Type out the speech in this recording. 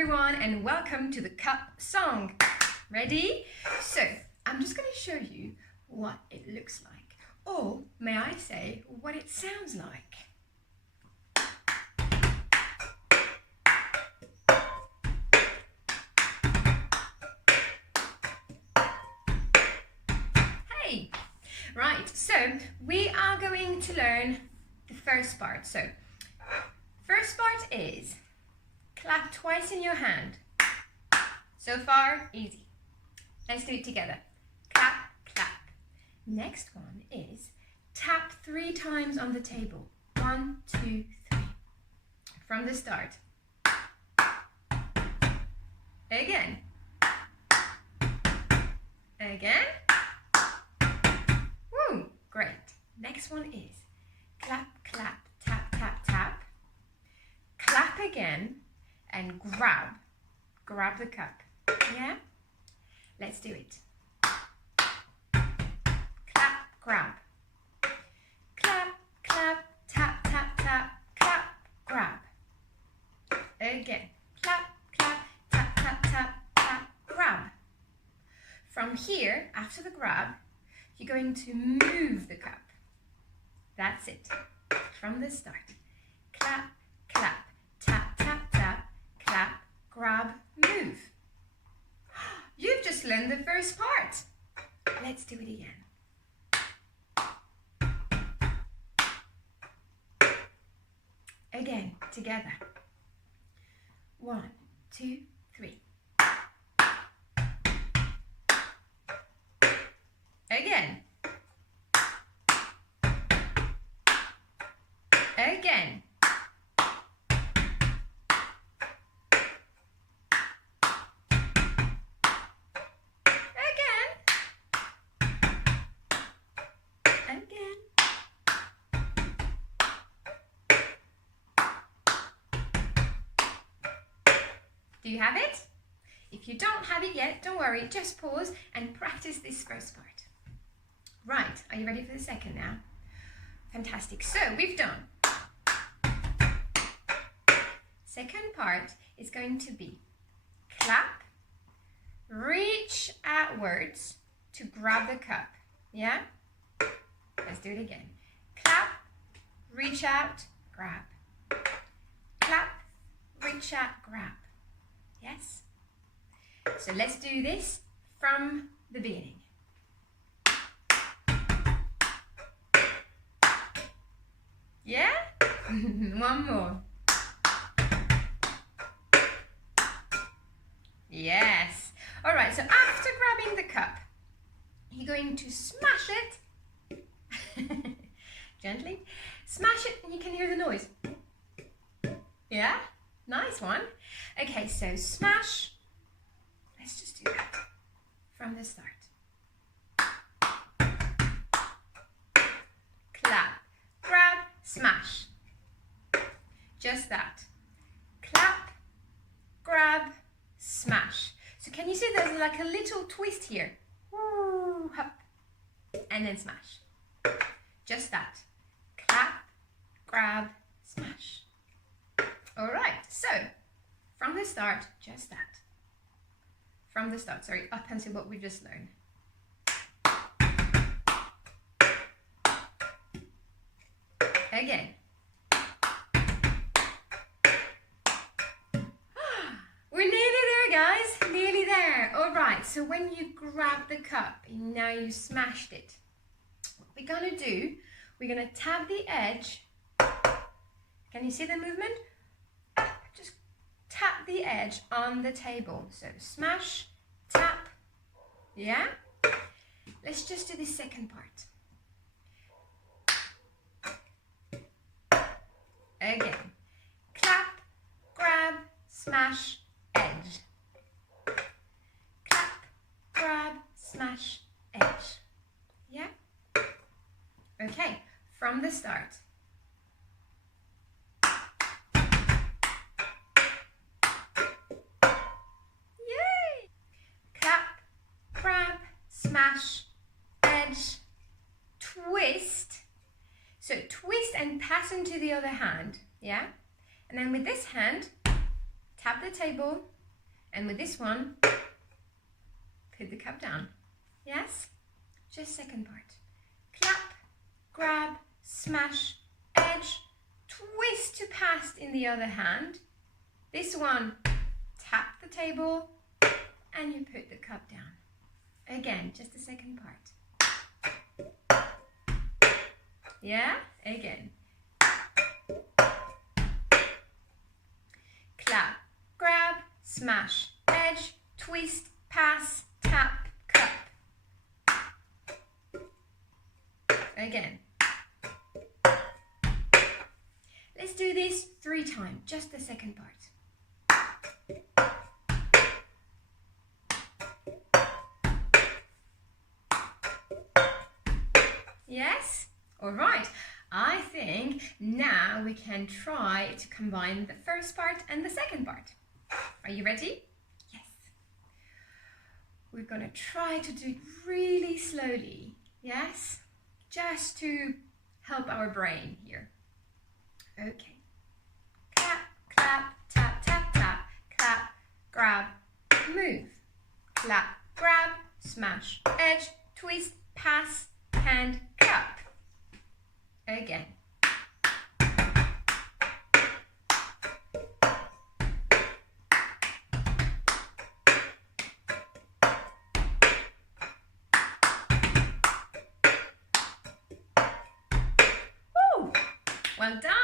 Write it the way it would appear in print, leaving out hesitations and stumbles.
everyone, and welcome to the cup song. Ready? So, I'm just going to show you what it looks like, or may I say, what it sounds like. Hey! Right, so we are going to learn the first part. So, first part is clap twice in your hand. So far, easy. Let's do it together. Clap, clap. Next one is tap 3 times on the table. 1, 2, 3. From the start. Again. Again. Woo, great. Next one is clap, clap, tap, tap, tap. Clap again and grab the cup. Yeah? Let's do it. Clap, grab. Clap, clap, tap, tap, tap, clap, grab. Again. Clap, clap, tap, tap, tap, tap, grab. From here, after the grab, you're going to move the cup. That's it. From the start. Clap, clap, tap, tap, tap, clap, grab, move. You've just learned the first part. Let's do it again. Again, together. 1, 2, 3. Again. Again. Do you have it? If you don't have it yet, don't worry, just pause and practice this first part. Right, are you ready for the second now? Fantastic, so we've done. Second part is going to be clap, reach outwards to grab the cup, yeah? Let's do it again. Clap, reach out, grab. Clap, reach out, grab. Yes? So let's do this from the beginning. Yeah? One more. Yes. All right, so after grabbing the cup, you're going to smash it. Gently. Smash it and you can hear the noise. Yeah? Nice one. Okay, so smash. Let's just do that from the start. Clap, grab, smash. Just that. Clap, grab, smash. So can you see there's like a little twist here? Woo, hop, and then smash. Just that. Clap, grab, smash. All right, so from the start, just that. From the start, sorry, up until what we just learned. Again. We're nearly there, guys, nearly there. All right, so when you grab the cup, and now you smashed it, what we're gonna do, we're gonna tap the edge. Can you see the movement? Just tap the edge on the table. So smash, tap, yeah? Let's just do the second part. Again. Clap, grab, smash, edge. Clap, grab, smash, edge. Yeah? Okay, from the start. Smash, edge, twist. So twist and pass into the other hand, yeah? And then with this hand, tap tap the table, and with this one, put the cup down. Yes? Just second part. Clap, grab, smash, edge, twist to pass in the other hand. This one, tap the table, and you put the cup down. Again, just the second part. Yeah? Again. Clap, grab, smash, edge, twist, pass, tap, cup. Again. Let's do this 3 times, just the second part. Yes? All right. I think now we can try to combine the first part and the second part. Are you ready? Yes. We're going to try to do it really slowly. Yes? Just to help our brain here. Okay. Clap, clap, tap, tap, tap. Clap, grab, move. Clap, grab, smash, edge, twist, pass, hand, cup. Again. Woo! Well done.